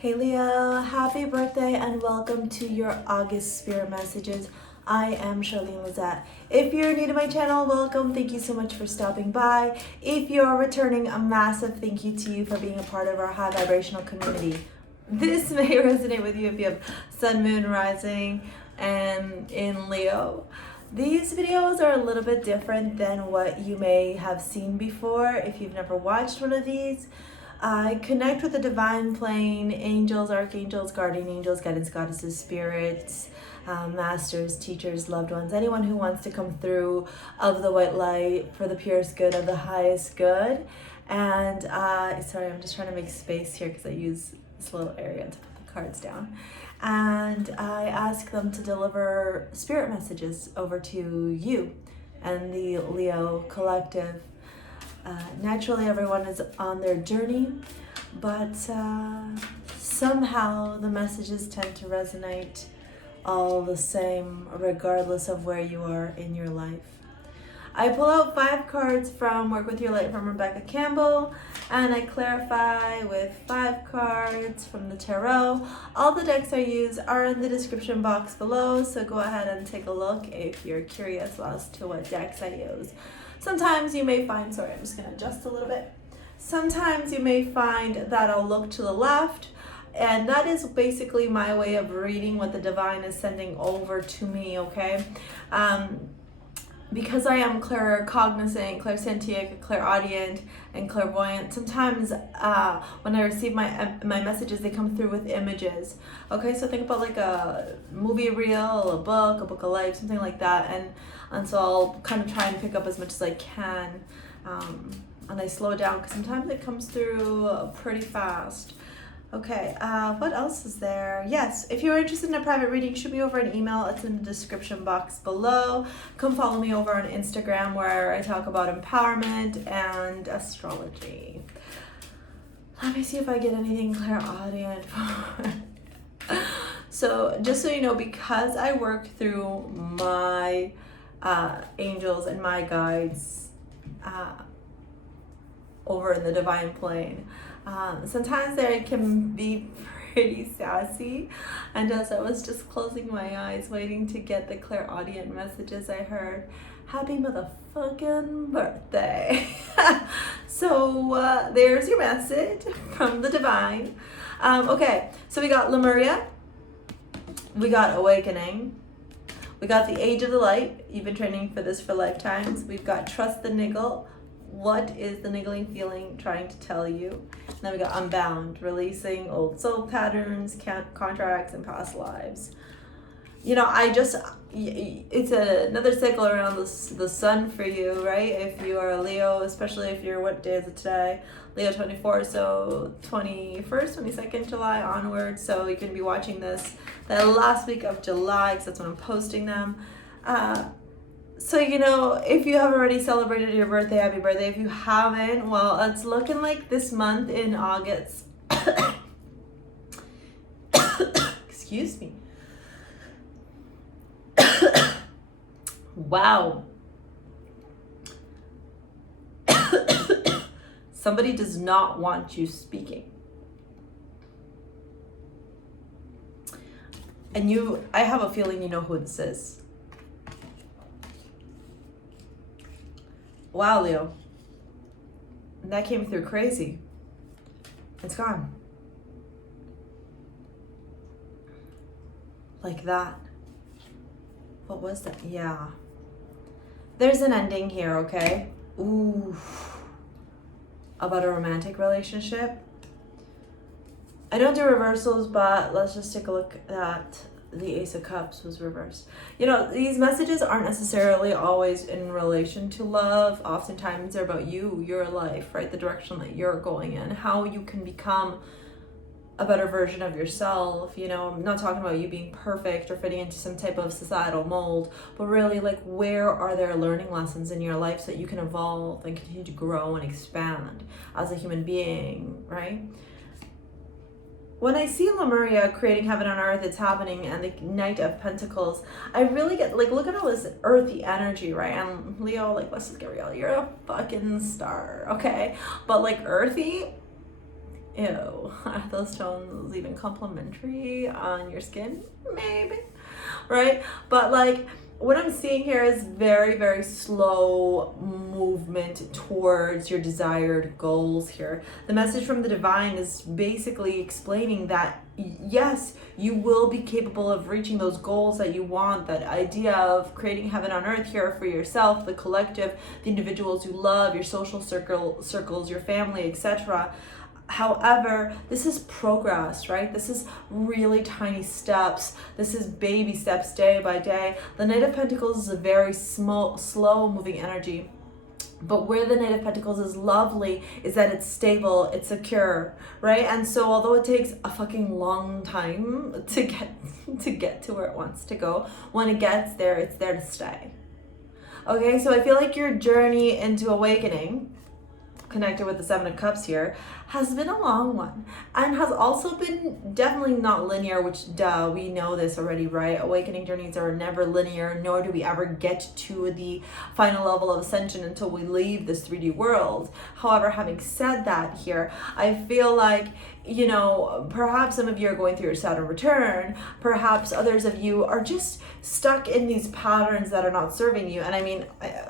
Hey Leo, happy birthday and welcome to your August Spirit Messages. I am Charlene Lizette. If you're new to my channel, welcome. Thank you so much for stopping by. If you're returning, a massive thank you to you for being a part of our high vibrational community. This may resonate with you if you have Sun, Moon, Rising, and in Leo. These videos are a little bit different than what you may have seen before if you've never watched one of these. I connect with the divine plane, angels, archangels, guardian angels, guidance goddesses, spirits, masters, teachers, loved ones, anyone who wants to come through of the white light for the purest good of the highest good. And sorry, I'm just trying to make space here because I use this little area to put the cards down. And I ask them to deliver spirit messages over to you and the Leo collective. Naturally, everyone is on their journey, but somehow the messages tend to resonate all the same, regardless of where you are in your life. I pull out 5 cards from Work With Your Light from Rebecca Campbell, and I clarify with 5 cards from the Tarot. All the decks I use are in the description box below, so go ahead and take a look if you're curious as to what decks I use. Sometimes you may find, sorry, I'm just going to adjust a little bit. Sometimes you may find that I'll look to the left, and that is basically my way of reading what the divine is sending over to me, okay? Because I am Claircognizant, Clairsentient, Clairaudient, and Clairvoyant, sometimes when I receive my messages, they come through with images. Okay, so think about like a movie reel, a book of life, something like that. And so I'll kind of try and pick up as much as I can. And I slow down because sometimes it comes through pretty fast. Okay, what else is there? Yes, if you're interested in a private reading, shoot me over an email. It's in the description box below. Come follow me over on Instagram where I talk about empowerment and astrology. Let me see if I get anything clairaudient. So just so you know, because I work through my angels and my guides over in the divine plane, sometimes they can be pretty sassy, and as I was just closing my eyes waiting to get the clairaudient messages, I heard happy motherfucking birthday. So there's your message from the divine. Okay, so we got Lemuria, we got awakening, we got the age of the light. You've been training for this for lifetimes. We've got trust the niggle. What is the niggling feeling trying to tell you? And then we got unbound, releasing old soul patterns, contracts, and past lives. You know, it's another cycle around the sun for you, right? If you are a Leo, especially if you're, what day is it today? Leo 24, so 21st, 22nd July onwards. So you can be watching this the last week of July, because that's when I'm posting them. So, you know, if you have already celebrated your birthday, happy birthday. If you haven't, well, it's looking like this month in August. Excuse me. Wow. Somebody does not want you speaking. And I have a feeling you know who this is. Wow, Leo. That came through crazy. It's gone. Like that. What was that? Yeah. There's an ending here, okay? Ooh. About a romantic relationship. I don't do reversals, but let's just take a look at the Ace of Cups was reversed. You know, these messages aren't necessarily always in relation to love. Oftentimes they're about you, your life, right? The direction that you're going in, how you can become a better version of yourself. You know, I'm not talking about you being perfect or fitting into some type of societal mold, but really like where are there learning lessons in your life so that you can evolve and continue to grow and expand as a human being, right? When I see Lemuria creating heaven on earth, it's happening, and the Knight of Pentacles, I really get, like, look at all this earthy energy, right? And Leo, like, let's just get real. You're a fucking star, okay? But, like, earthy, Ew, are those tones even complimentary on your skin? Maybe, right? But like, what I'm seeing here is very, very slow movement towards your desired goals here. The message from the divine is basically explaining that yes, you will be capable of reaching those goals that you want, that idea of creating heaven on earth here for yourself, the collective, the individuals you love, your social circles, your family, etc. However, this is progress, right? This is really tiny steps. This is baby steps day by day. The Knight of Pentacles is a very small, slow moving energy. But where the Knight of Pentacles is lovely is that it's stable, it's secure, right? And so although it takes a fucking long time to get to where it wants to go, when it gets there, it's there to stay. Okay, so I feel like your journey into awakening, connected with the Seven of Cups here, has been a long one and has also been definitely not linear, which duh, we know this already, right? Awakening journeys are never linear, nor do we ever get to the final level of ascension until we leave this 3D world. However, having said that here, I feel like, you know, perhaps some of you are going through your Saturn return, perhaps others of you are just stuck in these patterns that are not serving you. And I mean,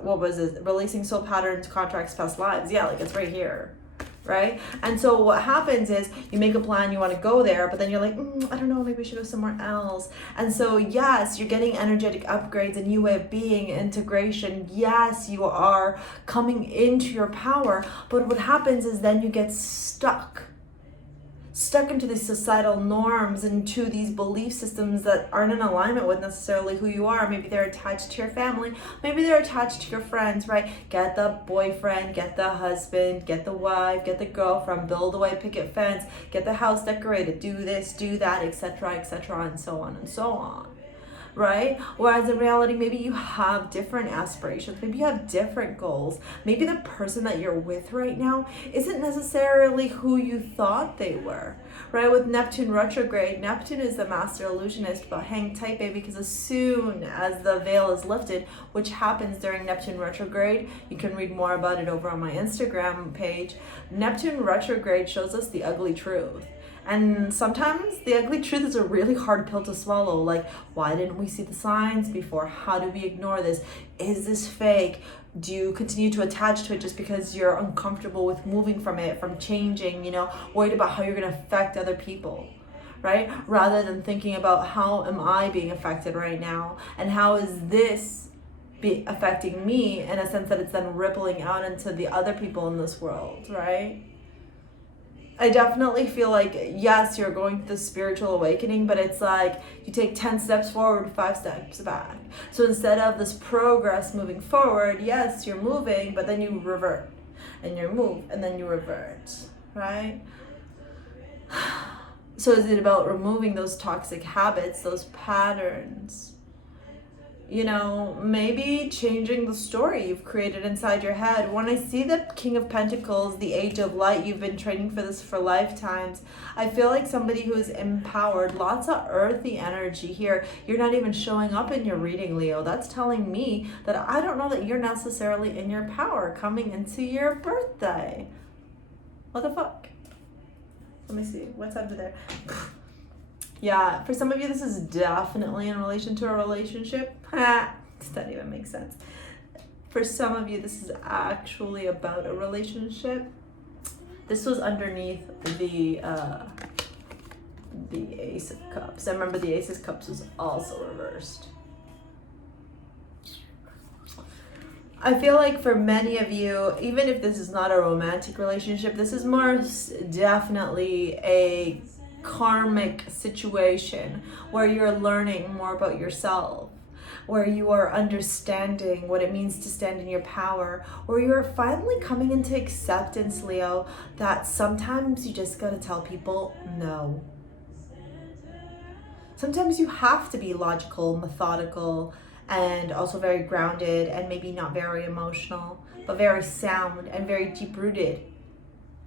what was it? Releasing soul patterns, contracts, past lives. Yeah, like it's right here, right? And so what happens is you make a plan, you want to go there, but then you're like, I don't know, maybe I should go somewhere else. And so yes, you're getting energetic upgrades, a new way of being, integration. Yes, you are coming into your power, but what happens is then you get stuck into these societal norms, into these belief systems that aren't in alignment with necessarily who you are. Maybe they're attached to your family, maybe they're attached to your friends, right? Get the boyfriend, get the husband, get the wife, get the girlfriend, build a white picket fence, get the house decorated, do this, do that, etc., and so on and so on. Right? Whereas in reality, maybe you have different aspirations, maybe you have different goals. Maybe the person that you're with right now isn't necessarily who you thought they were, right? With Neptune retrograde, Neptune is the master illusionist, but hang tight, baby, because as soon as the veil is lifted, which happens during Neptune retrograde, you can read more about it over on my Instagram page. Neptune retrograde shows us the ugly truth. And sometimes the ugly truth is a really hard pill to swallow. Like, why didn't we see the signs before? How do we ignore this? Is this fake? Do you continue to attach to it just because you're uncomfortable with moving from it, from changing, you know, worried about how you're going to affect other people, right? Rather than thinking about how am I being affected right now? And how is this affecting me in a sense that it's then rippling out into the other people in this world, right? I definitely feel like, yes, you're going through the spiritual awakening, but it's like you take 10 steps forward, 5 steps back. So instead of this progress moving forward, yes, you're moving, but then you revert. And you move, and then you revert, right? So is it about removing those toxic habits, those patterns? You know, maybe changing the story you've created inside your head. When I see the King of Pentacles, the Age of Light, you've been training for this for lifetimes. I feel like somebody who is empowered, lots of earthy energy here. You're not even showing up in your reading, Leo. That's telling me that I don't know that you're necessarily in your power coming into your birthday. What the fuck? Let me see. What's under there? Yeah, for some of you, this is definitely in relation to a relationship. Does that even make sense? For some of you, this is actually about a relationship. This was underneath the Ace of Cups. I remember the Ace of Cups was also reversed. I feel like for many of you, even if this is not a romantic relationship, this is more definitely a karmic situation where you're learning more about yourself, where you are understanding what it means to stand in your power, where you're finally coming into acceptance, Leo, that sometimes you just gotta tell people no. Sometimes you have to be logical, methodical, and also very grounded, and maybe not very emotional, but very sound and very deep-rooted.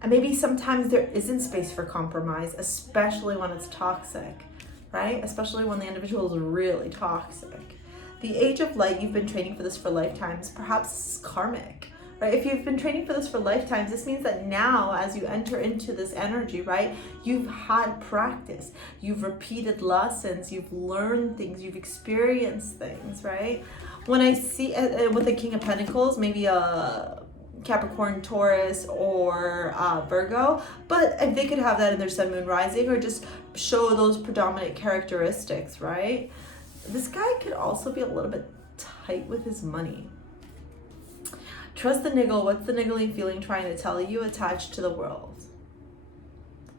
And maybe sometimes there isn't space for compromise, especially when it's toxic, right? Especially when the individual is really toxic. The Age of Light, you've been training for this for lifetimes. Perhaps it's karmic, right? If you've been training for this for lifetimes, this means that now as you enter into this energy, right, you've had practice, you've repeated lessons, you've learned things, you've experienced things, right? When I see with the King of Pentacles, maybe a Capricorn, Taurus, or Virgo, but if they could have that in their sun, moon, rising, or just show those predominant characteristics, right? This guy could also be a little bit tight with his money. Trust the niggle. What's the niggling feeling trying to tell you? Attached to the world.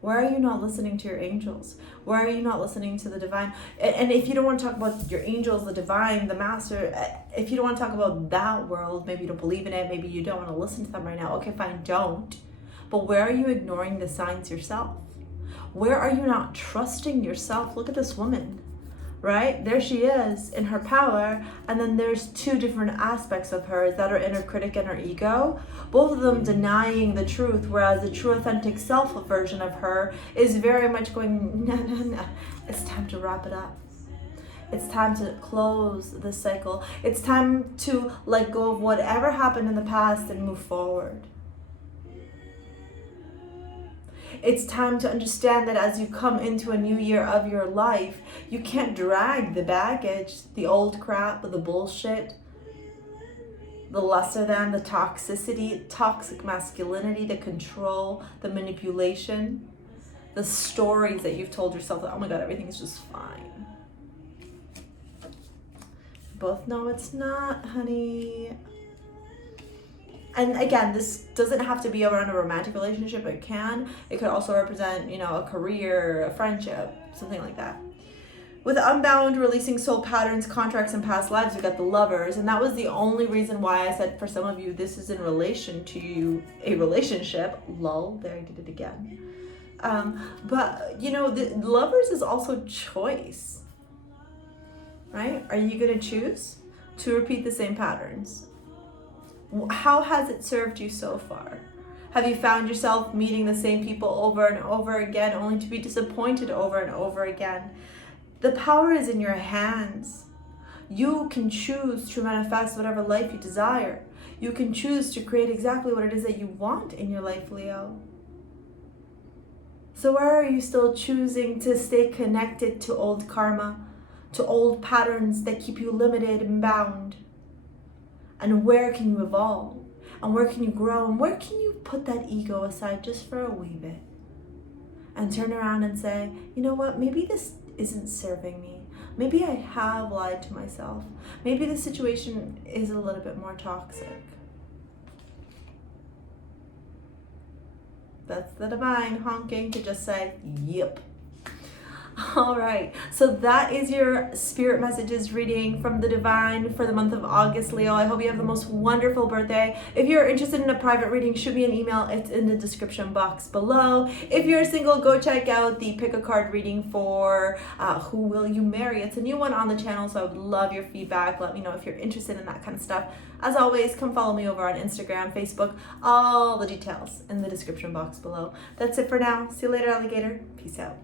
Why are you not listening to your angels? Why are you not listening to the divine? And if you don't want to talk about your angels, the divine, the master, if you don't want to talk about that world, maybe you don't believe in it, maybe you don't want to listen to them right now, okay, fine, don't. But where are you ignoring the signs yourself? Where are you not trusting yourself? Look at this woman, right? There she is in her power, and then there's two different aspects of her that are inner critic and her ego, both of them denying the truth, whereas the true authentic self version of her is very much going, no, it's time to wrap it up. It's time to close this cycle. It's time to let go of whatever happened in the past and move forward. It's time to understand that as you come into a new year of your life, you can't drag the baggage, the old crap, the bullshit, the lesser than, the toxicity, toxic masculinity, the control, the manipulation, the stories that you've told yourself that, oh my God, everything's just fine. Both know it's not, honey. And again, this doesn't have to be around a romantic relationship. It can. It could also represent, a career, a friendship, something like that. With Unbound, releasing soul patterns, contracts, and past lives, we got the Lovers. And that was the only reason why I said for some of you, this is in relation to a relationship. Lol, there I did it again. But, the Lovers is also choice, right? Are you going to choose to repeat the same patterns? How has it served you so far? Have you found yourself meeting the same people over and over again, only to be disappointed over and over again? The power is in your hands. You can choose to manifest whatever life you desire. You can choose to create exactly what it is that you want in your life, Leo. So why are you still choosing to stay connected to old karma, to old patterns that keep you limited and bound? And where can you evolve? And where can you grow? And where can you put that ego aside just for a wee bit? And turn around and say, you know what? Maybe this isn't serving me. Maybe I have lied to myself. Maybe the situation is a little bit more toxic. That's the divine honking to just say, yep. All right, so that is your spirit messages reading from the divine for the month of August, Leo. I hope you have the most wonderful birthday. If you're interested in a private reading, shoot me an email. It's in the description box below. If you're single, go check out the pick a card reading for Who Will You Marry? It's a new one on the channel, so I would love your feedback. Let me know if you're interested in that kind of stuff. As always, come follow me over on Instagram, Facebook, all the details in the description box below. That's it for now. See you later, alligator. Peace out.